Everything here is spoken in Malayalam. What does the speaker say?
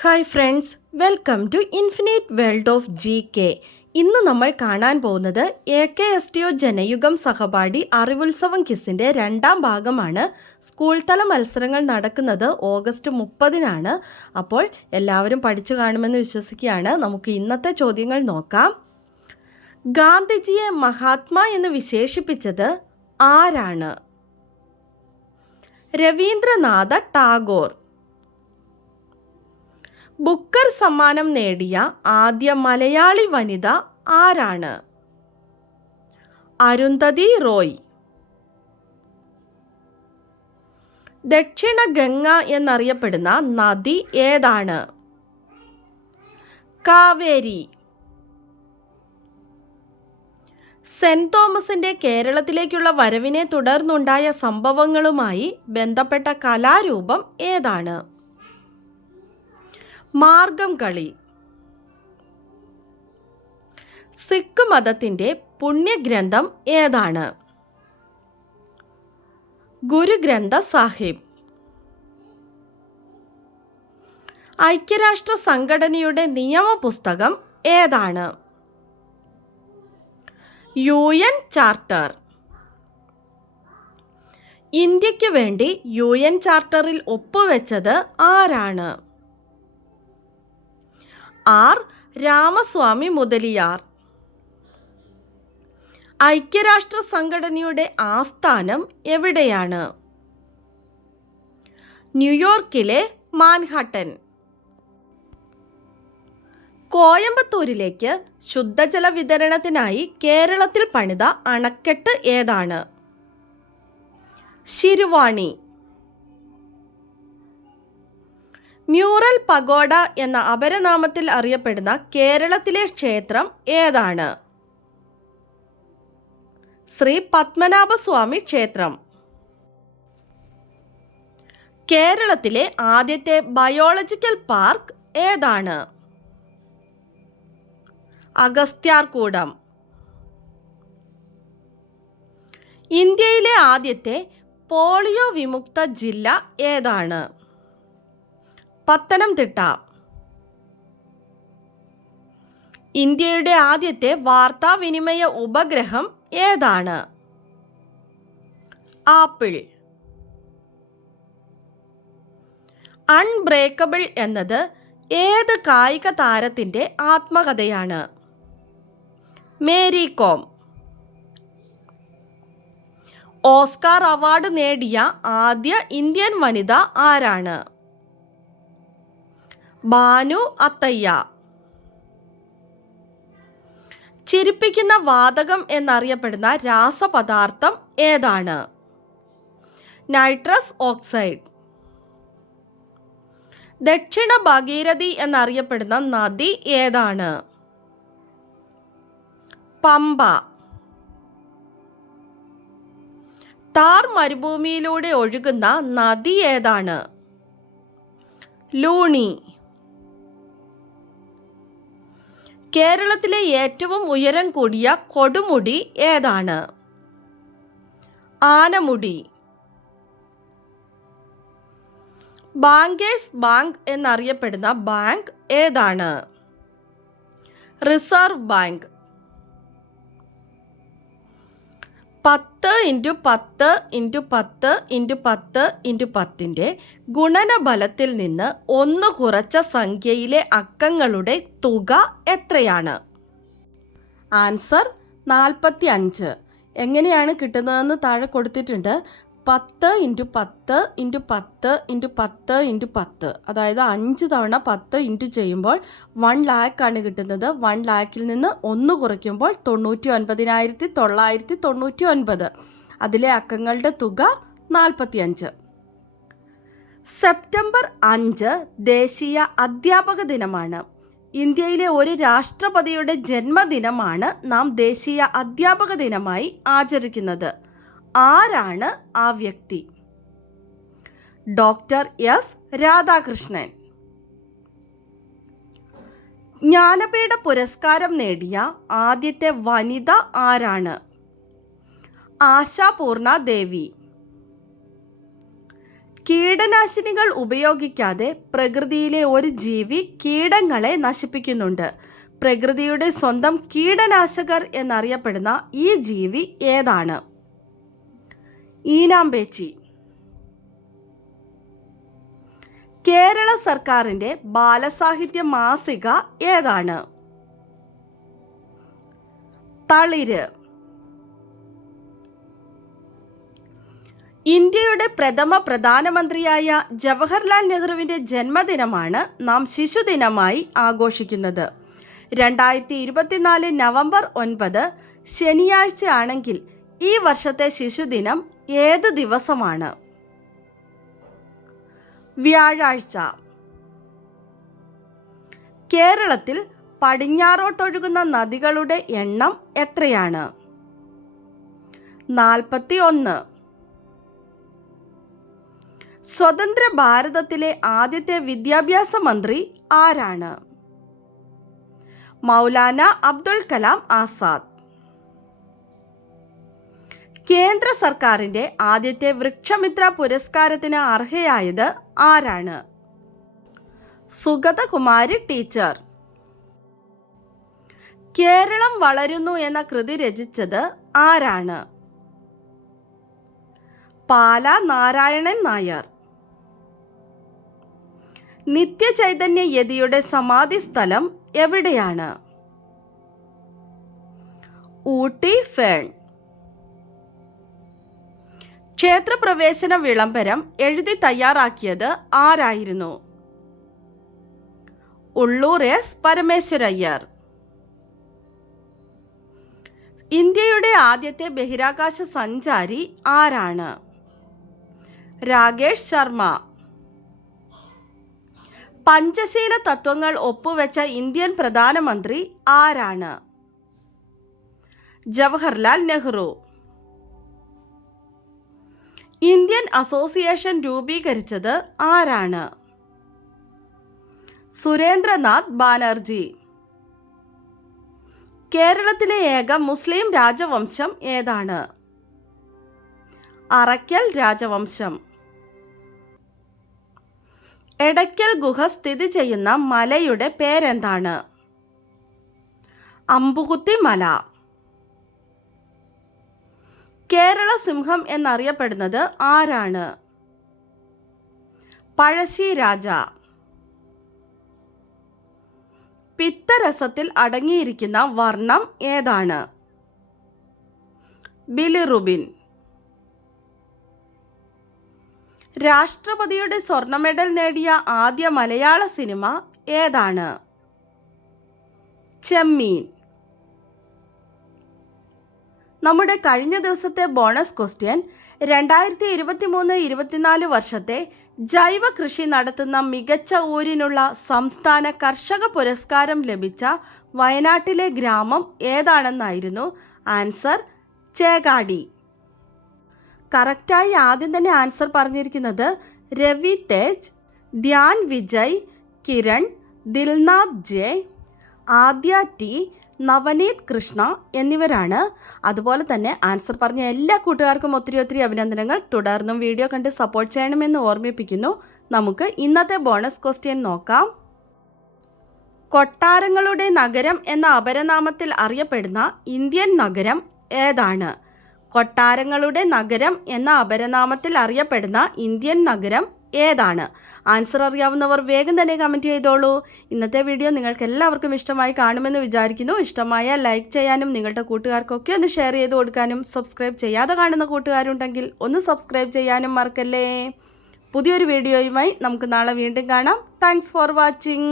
Hi friends, welcome to infinite world of GK. ഇന്ന് നമ്മൾ കാണാൻ പോകുന്നത് AKSTO ജനയുഗം സഹപാഠി അറിവുത്സവം ക്വിസിൻ്റെ രണ്ടാം ഭാഗമാണ്. സ്കൂൾ തല മത്സരങ്ങൾ നടക്കുന്നത് ഓഗസ്റ്റ് 30-നാണ്. അപ്പോൾ എല്ലാവരും പഠിച്ചു കാണുമെന്ന് വിശ്വസിക്കുകയാണ്. നമുക്ക് ഇന്നത്തെ ചോദ്യങ്ങൾ നോക്കാം. ഗാന്ധിജിയെ മഹാത്മാ എന്ന് വിശേഷിപ്പിച്ചത് ആരാണ്? രവീന്ദ്രനാഥ ടാഗോർ. ബുക്കർ സമ്മാനം നേടിയ ആദ്യ മലയാളി വനിത ആരാണ്? അരുന്ധതി റോയ്. ദക്ഷിണ ഗംഗ എന്നറിയപ്പെടുന്ന നദി ഏതാണ്? കാവേരി. സെന്റ് തോമസിന്റെ കേരളത്തിലേക്കുള്ള വരവിനെ തുടർന്നുണ്ടായ സംഭവങ്ങളുമായി ബന്ധപ്പെട്ട കലാരൂപം ഏതാണ്? മാർഗം കളി. സിഖ് മതത്തിൻ്റെ പുണ്യഗ്രന്ഥം ഏതാണ്? ഗുരുഗ്രന്ഥ സാഹിബ്. ഐക്യരാഷ്ട്ര സംഘടനയുടെ നിയമപുസ്തകം ഏതാണ്? UN charter. ഇന്ത്യക്ക് വേണ്ടി UN ചാർട്ടറിൽ ഒപ്പുവെച്ചത് ആരാണ്? R. രാമസ്വാമി മുതലിയാർ. ഐക്യരാഷ്ട്ര സംഘടനയുടെ ആസ്ഥാനം എവിടെയാണ്? ന്യൂയോർക്കിലെ മാൻഹട്ടൻ. കോയമ്പത്തൂരിലേക്ക് ശുദ്ധജല വിതരണത്തിനായി കേരളത്തിൽ പണിത അണക്കെട്ട് ഏതാണ്? ശിരുവാണി. മ്യൂറൽ പഗോഡ എന്ന അപരനാമത്തിൽ അറിയപ്പെടുന്ന കേരളത്തിലെ ക്ഷേത്രം ഏതാണ്? ശ്രീ പത്മനാഭസ്വാമി ക്ഷേത്രം. കേരളത്തിലെ ആദ്യത്തെ ബയോളജിക്കൽ പാർക്ക് ഏതാണ്? അഗസ്ത്യാർകൂടം. ഇന്ത്യയിലെ ആദ്യത്തെ പോളിയോ വിമുക്ത ജില്ല ഏതാണ്? പത്തനംതിട്ട. ഇന്ത്യയുടെ ആദ്യത്തെ വാർത്താവിനിമയ ഉപഗ്രഹം ഏതാണ്? ആപ്പിൾ. അൺബ്രേക്കബിൾ എന്നത് ഏത് കായിക താരത്തിൻ്റെ ആത്മകഥയാണ്? മേരി കോം. ഓസ്കാർ അവാർഡ് നേടിയ ആദ്യ ഇന്ത്യൻ വനിത ആരാണ്? ബാനു അത്തയ്യ. ചിരിപ്പിക്കുന്ന വാതകം എന്നറിയപ്പെടുന്ന രാസപദാർത്ഥം ഏതാണ്? Nitrous oxide. ദക്ഷിണ ഭാഗീരഥി എന്നറിയപ്പെടുന്ന നദി ഏതാണ്? പമ്പ. താർ മരുഭൂമിയിലൂടെ ഒഴുകുന്ന നദി ഏതാണ്? ലൂണി. കേരളത്തിലെ ഏറ്റവും ഉയരം കൂടിയ കൊടുമുടി ഏതാണ്? ആനമുടി. ബാങ്കേഴ്സ് ബാങ്ക് എന്നറിയപ്പെടുന്ന ബാങ്ക് ഏതാണ്? Reserve bank. 10x10x10x10 ഗുണനഫലത്തിൽ നിന്ന് 1 കുറച്ച സംഖ്യയിലെ അക്കങ്ങളുടെ തുക എത്രയാണ്? ആൻസർ 45. എങ്ങനെയാണ് കിട്ടുന്നതെന്ന് താഴെ കൊടുത്തിട്ടുണ്ട്. 10x10x10x10x10, അതായത് 5 തവണ 10 ഇൻറ്റു ചെയ്യുമ്പോൾ 1 lakh ആണ് കിട്ടുന്നത്. 1 lakhൽ നിന്ന് 1 കുറയ്ക്കുമ്പോൾ 99,999. അതിലെ അക്കങ്ങളുടെ തുക 45. സെപ്റ്റംബർ 5 ദേശീയ അധ്യാപക ദിനമാണ്. ഇന്ത്യയിലെ ഒരു രാഷ്ട്രപതിയുടെ ജന്മദിനമാണ് നാം ദേശീയ അധ്യാപക ദിനമായി ആചരിക്കുന്നത്. ആരാണ് ആ വ്യക്തി? Doctor S. രാധാകൃഷ്ണൻ. ജ്ഞാനപീഠ പുരസ്കാരം നേടിയ ആദ്യത്തെ വനിത ആരാണ്? ആശാപൂർണ ദേവി. കീടനാശിനികൾ ഉപയോഗിക്കാതെ പ്രകൃതിയിലെ ഒരു ജീവി കീടങ്ങളെ നശിപ്പിക്കുന്നുണ്ട്. പ്രകൃതിയുടെ സ്വന്തം കീടനാശകർ എന്നറിയപ്പെടുന്ന ഈ ജീവി ഏതാണ്? ഈനാമ്പേച്ചി. കേരള സർക്കാരിൻ്റെ ബാലസാഹിത്യ മാസിക ഏതാണ്? തളിര്. ഇന്ത്യയുടെ പ്രഥമ പ്രധാനമന്ത്രിയായ ജവഹർലാൽ നെഹ്റുവിൻ്റെ ജന്മദിനമാണ് നാം ശിശുദിനമായി ആഘോഷിക്കുന്നത്. 2024 നവംബർ 9 ശനിയാഴ്ച ആണെങ്കിൽ ഈ വർഷത്തെ ശിശുദിനം ഏത് ദിവസമാണ്? വ്യാഴാഴ്ച. കേരളത്തിൽ പടിഞ്ഞാറോട്ടൊഴുകുന്ന നദികളുടെ എണ്ണം എത്രയാണ്? 41. സ്വതന്ത്ര ഭാരതത്തിലെ ആദ്യത്തെ വിദ്യാഭ്യാസ മന്ത്രി ആരാണ്? മൗലാന അബ്ദുൽ കലാം ആസാദ്. കേന്ദ്ര സർക്കാരിൻ്റെ ആദ്യത്തെ വൃക്ഷമിത്ര പുരസ്കാരത്തിന് അർഹയായത് ആരാണ്? സുഗതകുമാരി ടീച്ചർ. കേരളം വളരുന്നു എന്ന കൃതി രചിച്ചത് ആരാണ്? പാല നാരായണൻ നായർ. നിത്യചൈതന്യ യതിയുടെ സമാധി സ്ഥലം എവിടെയാണ്? ഊട്ടി ഫേൺ. ക്ഷേത്രപ്രവേശന വിളംബരം എഴുതി തയ്യാറാക്കിയത് ആരായിരുന്നു? ഉള്ളൂർ എസ് പരമേശ്വരയ്യർ. ഇന്ത്യയുടെ ആദ്യത്തെ ബഹിരാകാശ സഞ്ചാരി ആരാണ്? രാകേഷ് ശർമ്മ. പഞ്ചശീല തത്വങ്ങൾ ഒപ്പുവെച്ച ഇന്ത്യൻ പ്രധാനമന്ത്രി ആരാണ്? ജവഹർലാൽ നെഹ്റു. ഇന്ത്യൻ അസോസിയേഷൻ രൂപീകരിച്ചത് ആരാണ്? സുരേന്ദ്രനാഥ് ബാനർജി. കേരളത്തിലെ ഏക മുസ്ലിം രാജവംശം ഏതാണ്? അറയ്ക്കൽ രാജവംശം. എടയ്ക്കൽ ഗുഹ സ്ഥിതി ചെയ്യുന്ന മലയുടെ പേരെന്താണ്? അമ്പുകുത്തി മല. കേരള സിംഹം എന്നറിയപ്പെടുന്നത് ആരാണ്? പഴശ്ശി രാജ. പിത്തരസത്തിൽ അടങ്ങിയിരിക്കുന്ന വർണ്ണം ഏതാണ്? ബിലിറുബിൻ. രാഷ്ട്രപതിയുടെ സ്വർണ്ണ മെഡൽ നേടിയ ആദ്യ മലയാള സിനിമ ഏതാണ്? ചെമ്മീൻ. നമ്മുടെ കഴിഞ്ഞ ദിവസത്തെ ബോണസ് ക്വസ്റ്റ്യൻ 2023-24 വർഷത്തെ ജൈവ കൃഷി നടത്തുന്ന മികച്ച ഊരിനുള്ള സംസ്ഥാന കർഷക പുരസ്കാരം ലഭിച്ച വയനാട്ടിലെ ഗ്രാമം ഏതാണെന്നായിരുന്നു. ആൻസർ ചേകാടി. കറക്റ്റായി ആദ്യം തന്നെ ആൻസർ പറഞ്ഞിരിക്കുന്നത് രവി തേജ്, ധ്യാൻ വിജയ്, കിരൺ, ദിൽനാഥ് ജെ, ആദ്യ ടി, നവനീത് കൃഷ്ണ എന്നിവരാണ്. അതുപോലെ തന്നെ ആൻസർ പറഞ്ഞ എല്ലാ കൂട്ടുകാർക്കും ഒത്തിരി അഭിനന്ദനങ്ങൾ. തുടർന്നും വീഡിയോ കണ്ട് സപ്പോർട്ട് ചെയ്യണമെന്ന് ഓർമ്മിപ്പിക്കുന്നു. നമുക്ക് ഇന്നത്തെ ബോണസ് ക്വസ്റ്റ്യൻ നോക്കാം. കൊട്ടാരങ്ങളുടെ നഗരം എന്ന അപരനാമത്തിൽ അറിയപ്പെടുന്ന ഇന്ത്യൻ നഗരം ഏതാണ്? കൊട്ടാരങ്ങളുടെ നഗരം എന്ന അപരനാമത്തിൽ അറിയപ്പെടുന്ന ഇന്ത്യൻ നഗരം ഏതാണ്? ആൻസർ അറിയാവുന്നവർ വേഗം തന്നെ കമൻറ്റ് ചെയ്തോളൂ. ഇന്നത്തെ വീഡിയോ നിങ്ങൾക്ക് എല്ലാവർക്കും ഇഷ്ടമായി കാണുമെന്ന് വിചാരിക്കുന്നു. ഇഷ്ടമായാൽ ലൈക്ക് ചെയ്യാനും നിങ്ങളുടെ കൂട്ടുകാർക്കൊക്കെ ഒന്ന് ഷെയർ ചെയ്ത് കൊടുക്കാനും സബ്സ്ക്രൈബ് ചെയ്യാതെ കാണുന്ന കൂട്ടുകാരുണ്ടെങ്കിൽ ഒന്ന് സബ്സ്ക്രൈബ് ചെയ്യാനും മറക്കല്ലേ. പുതിയൊരു വീഡിയോയുമായി നമുക്ക് നാളെ വീണ്ടും കാണാം. Thanks for watching.